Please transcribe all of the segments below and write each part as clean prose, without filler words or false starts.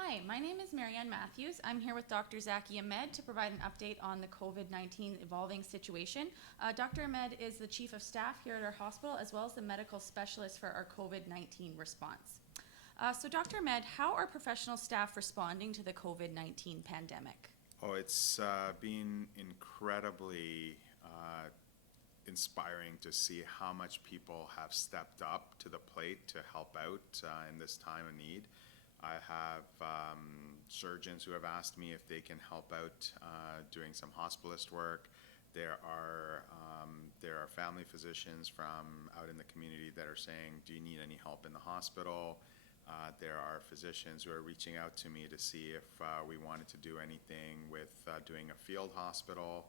Hi, my name is Maryanne Matthews. I'm here with Dr. Zaki Ahmed to provide an update on the COVID-19 evolving situation. Dr. Ahmed is the Chief of Staff here at our hospital as well as the medical specialist for our COVID-19 response. So Dr. Ahmed, how are professional staff responding to the COVID-19 pandemic? Oh, it's been incredibly inspiring to see how much people have stepped up to the plate to help out in this time of need. I have surgeons who have asked me if they can help out doing some hospitalist work. There are family physicians from out in the community that are saying, do you need any help in the hospital? There are physicians who are reaching out to me to see if we wanted to do anything with doing a field hospital.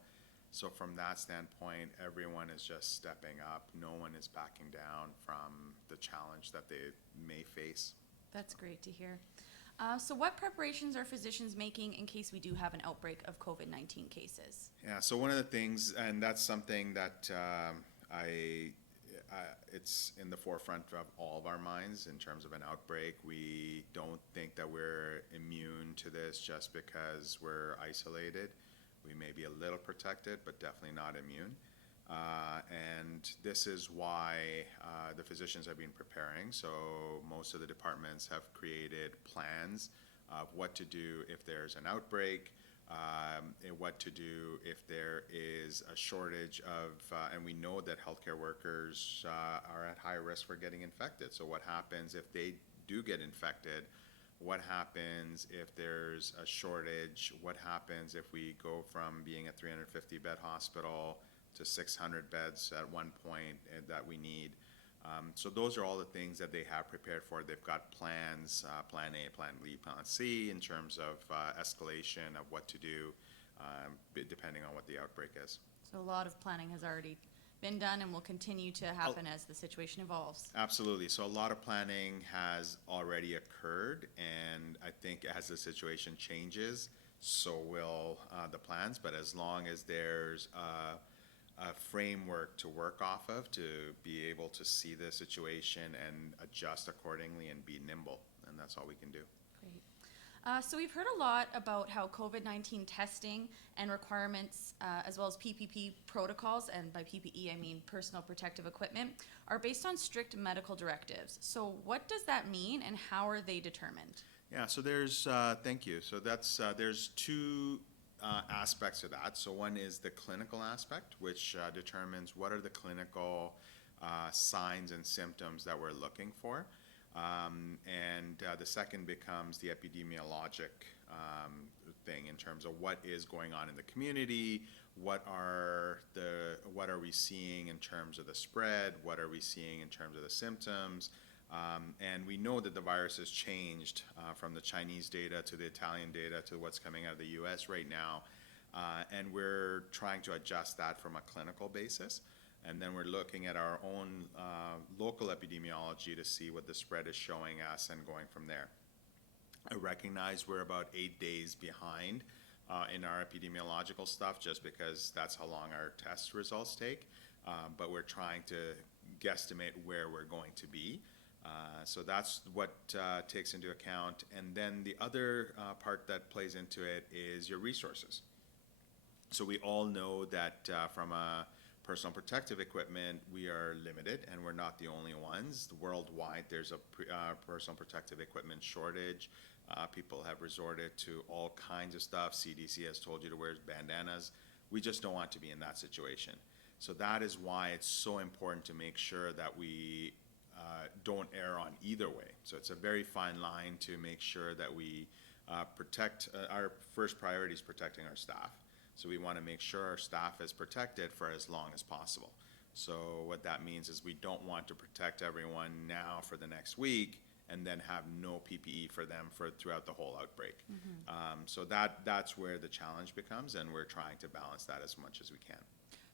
So from that standpoint, everyone is just stepping up. No one is backing down from the challenge that they may face. That's great to hear. So what preparations are physicians making in case we do have an outbreak of COVID-19 cases? Yeah, so one of the things, and that's something that it's in the forefront of all of our minds in terms of an outbreak. We don't think that we're immune to this just because we're isolated. We may be a little protected, but definitely not immune. And this is why the physicians have been preparing. So most of the departments have created plans of what to do if there's an outbreak, and what to do if there is a shortage of, and we know that healthcare workers are at high risk for getting infected. So what happens if they do get infected? What happens if there's a shortage? What happens if we go from being a 350 bed hospital to 600 beds at one point that we need? So those are all the things that they have prepared for. They've got plans, plan A, plan B, plan C, in terms of escalation of what to do, depending on what the outbreak is. So a lot of planning has already been done and will continue to happen as the situation evolves. Absolutely. So a lot of planning has already occurred, and I think as the situation changes, so will the plans. But as long as there's a framework to work off of to be able to see the situation and adjust accordingly and be nimble, and that's all we can do. Great. So we've heard a lot about how COVID-19 testing and requirements, as well as PPE protocols, and by PPE I mean personal protective equipment, are based on strict medical directives. So what does that mean and how are they determined? Yeah, so thank you. So there's two aspects of that. So one is the clinical aspect, which determines what are the clinical signs and symptoms that we're looking for. And the second becomes the epidemiologic thing in terms of what is going on in the community, what are we seeing in terms of the spread, what are we seeing in terms of the symptoms. And we know that the virus has changed from the Chinese data to the Italian data to what's coming out of the US right now. And we're trying to adjust that from a clinical basis. And then we're looking at our own local epidemiology to see what the spread is showing us and going from there. I recognize we're about 8 days behind in our epidemiological stuff just because that's how long our test results take. But we're trying to guesstimate where we're going to be. So that's what takes into account. And then the other part that plays into it is your resources. So we all know that from a personal protective equipment, we are limited, and we're not the only ones. Worldwide, there's a personal protective equipment shortage. People have resorted to all kinds of stuff. CDC has told you to wear bandanas. We just don't want to be in that situation. So that is why it's so important to make sure that we don't err on either way. So it's a very fine line to make sure that we protect, our first priority is protecting our staff. So we want to make sure our staff is protected for as long as possible. So what that means is we don't want to protect everyone now for the next week and then have no PPE for them throughout the whole outbreak. So that's where the challenge becomes, and we're trying to balance that as much as we can.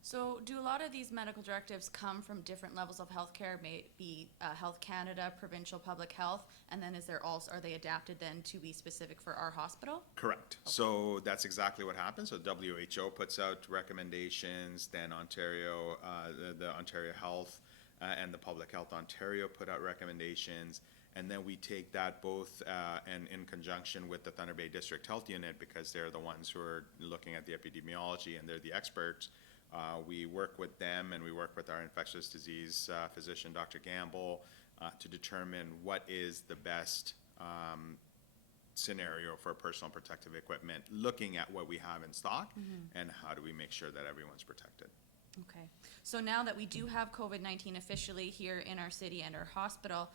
So do a lot of these medical directives come from different levels of healthcare, may it be Health Canada, provincial public health, and then are they adapted then to be specific for our hospital? Correct. Okay. So that's exactly what happens. So WHO puts out recommendations, then the Ontario Health and the Public Health Ontario put out recommendations, And then we take that both and in conjunction with the Thunder Bay District Health Unit, because they're the ones who are looking at the epidemiology and they're the experts. We work with them, and we work with our infectious disease physician, Dr. Gamble, to determine what is the best scenario for personal protective equipment, looking at what we have in stock and how do we make sure that everyone's protected. Okay. So now that we do have COVID-19 officially here in our city and our hospital,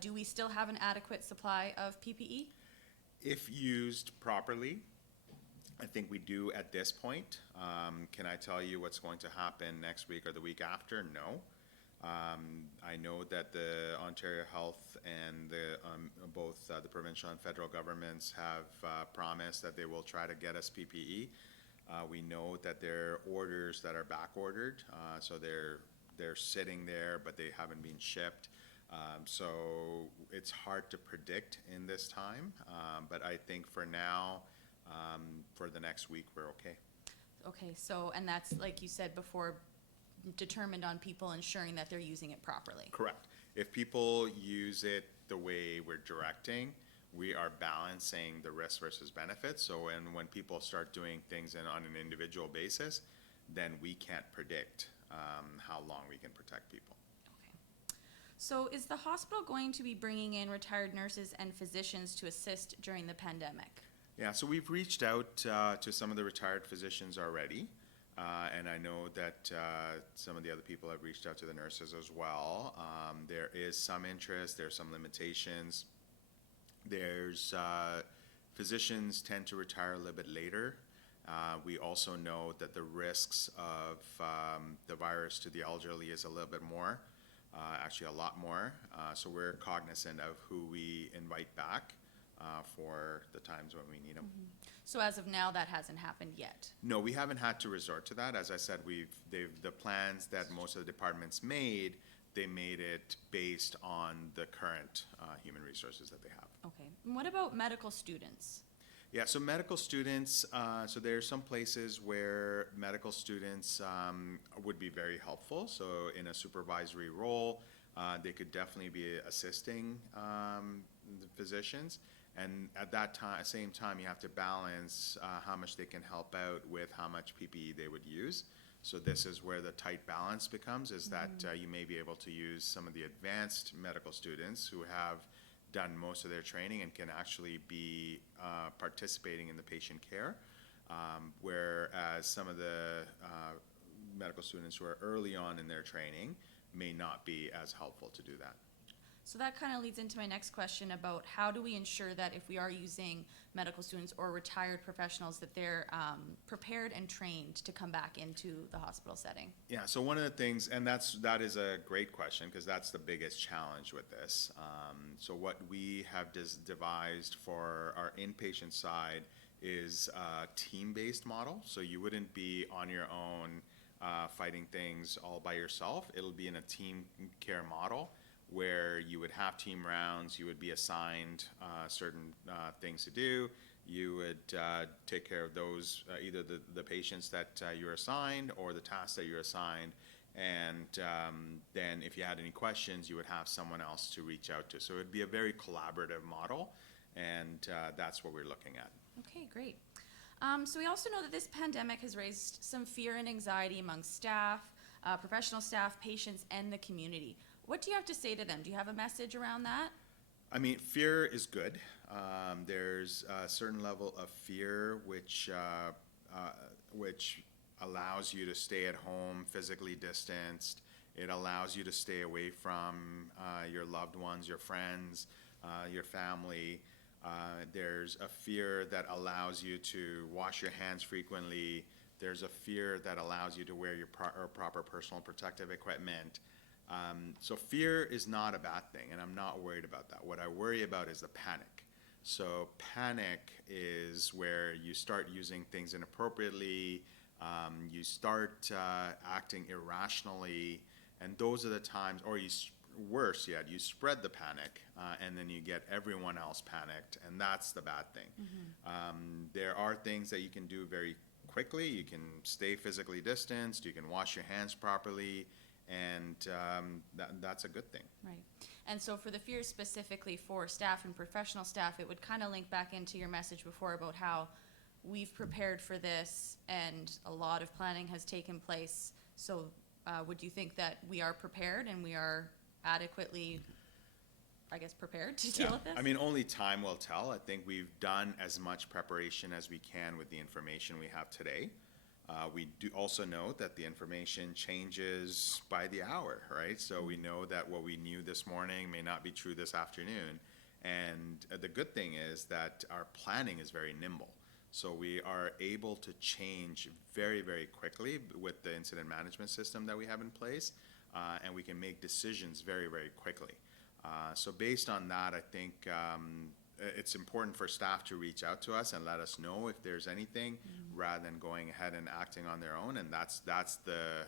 do we still have an adequate supply of PPE? If used properly, I think we do at this point. Can I tell you what's going to happen next week or the week after? No. I know that the Ontario Health and both the provincial and federal governments have promised that they will try to get us PPE. We know that there are orders that are back ordered, so they're sitting there, but they haven't been shipped. So it's hard to predict in this time, but I think for now, for the next week, we're okay. Okay, so, and that's, like you said before, determined on people ensuring that they're using it properly. Correct. If people use it the way we're directing, we are balancing the risk versus benefits. So when people start doing things on an individual basis, then we can't predict how long we can protect people. Okay. So is the hospital going to be bringing in retired nurses and physicians to assist during the pandemic? Yeah, so we've reached out to some of the retired physicians already. And I know that some of the other people have reached out to the nurses as well. There is some interest, there's some limitations. There's physicians tend to retire a little bit later. We also know that the risks of the virus to the elderly is a little bit more, actually a lot more. So we're cognizant of who we invite back for the times when we need them. So as of now, that hasn't happened yet? No, we haven't had to resort to that. As I said, the plans that most of the departments made, they made it based on the current human resources that they have. Okay. And what about medical students? Yeah, so medical students, so there are some places where medical students would be very helpful. So in a supervisory role, they could definitely be assisting the physicians. And at that same time, you have to balance how much they can help out with how much PPE they would use. So this is where the tight balance becomes, is that you may be able to use some of the advanced medical students who have done most of their training and can actually be participating in the patient care, whereas some of the medical students who are early on in their training may not be as helpful to do that. So that kind of leads into my next question about how do we ensure that if we are using medical students or retired professionals that they're prepared and trained to come back into the hospital setting? Yeah, so one of the things, and that is a great question, because that's the biggest challenge with this. So what we have devised for our inpatient side is a team-based model. So you wouldn't be on your own fighting things all by yourself. It'll be in a team care model, where you would have team rounds, you would be assigned certain things to do. You would take care of those, either the patients that you're assigned or the tasks that you're assigned. And then if you had any questions, you would have someone else to reach out to. So it would be a very collaborative model, and that's what we're looking at. Okay, great. So we also know that this pandemic has raised some fear and anxiety among staff, professional staff, patients, and the community. What do you have to say to them? Do you have a message around that? I mean, fear is good. There's a certain level of fear which allows you to stay at home physically distanced. It allows you to stay away from your loved ones, your friends, your family. There's a fear that allows you to wash your hands frequently. There's a fear that allows you to wear your proper personal protective equipment. So fear is not a bad thing, and I'm not worried about that. What I worry about is the panic. So panic is where you start using things inappropriately, you start acting irrationally, and those are the times, or worse yet, you spread the panic, and then you get everyone else panicked, and that's the bad thing. There are things that you can do very quickly. You can stay physically distanced, you can wash your hands properly, and that's a good thing. Right. And so for the fears specifically for staff and professional staff, it would kind of link back into your message before about how we've prepared for this and a lot of planning has taken place. So would you think that we are prepared and we are adequately, I guess, prepared to deal with this? I mean, only time will tell. I think we've done as much preparation as we can with the information we have today. We do also know that the information changes by the hour, right? So we know that what we knew this morning may not be true this afternoon. And the good thing is that our planning is very nimble. So we are able to change very, very quickly with the incident management system that we have in place, and we can make decisions very, very quickly. So based on that, I think it's important for staff to reach out to us and let us know if there's anything rather than going ahead and acting on their own, and that's the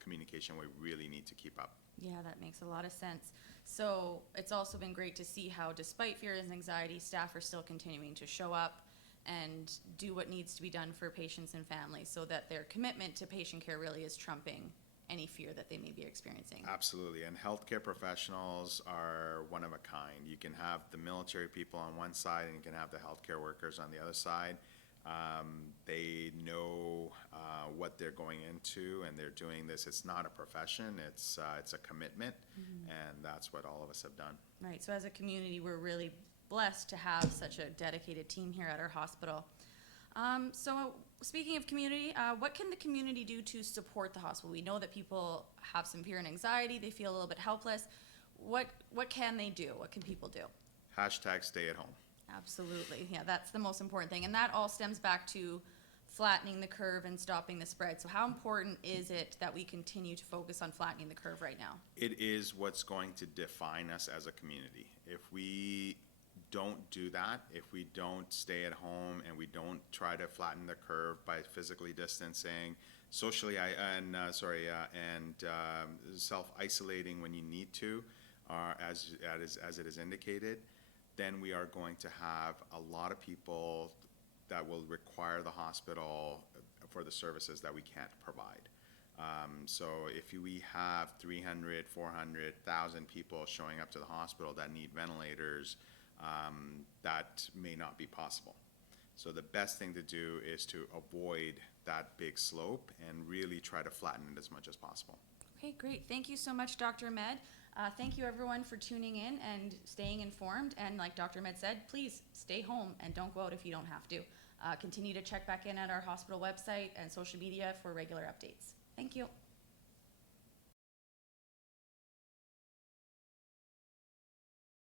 communication we really need to keep up. Yeah, that makes a lot of sense. So it's also been great to see how, despite fear and anxiety, staff are still continuing to show up and do what needs to be done for patients and families, so that their commitment to patient care really is trumping any fear that they may be experiencing. Absolutely, and healthcare professionals are one of a kind. You can have the military people on one side and you can have the healthcare workers on the other side. They know what they're going into, and they're doing this. It's not a profession, it's a commitment, and that's what all of us have done. Right, so as a community, we're really blessed to have such a dedicated team here at our hospital. So speaking of community, what can the community do to support the hospital? We know that people have some fear and anxiety, they feel a little bit helpless. What can they do? What can people do? Hashtag stay at home. Absolutely, yeah, that's the most important thing. And that all stems back to flattening the curve and stopping the spread. So how important is it that we continue to focus on flattening the curve right now? It is what's going to define us as a community. If we don't do that, if we don't stay at home and we don't try to flatten the curve by physically distancing, socially self-isolating when you need to, as it is indicated, then we are going to have a lot of people that will require the hospital for the services that we can't provide. So if we have 300, 400,000 people showing up to the hospital that need ventilators, that may not be possible. So the best thing to do is to avoid that big slope and really try to flatten it as much as possible. Okay, great. Thank you so much, Dr. Ahmed. Thank you everyone for tuning in and staying informed. And like Dr. Ahmed said, please stay home and don't go out if you don't have to. Continue to check back in at our hospital website and social media for regular updates. Thank you.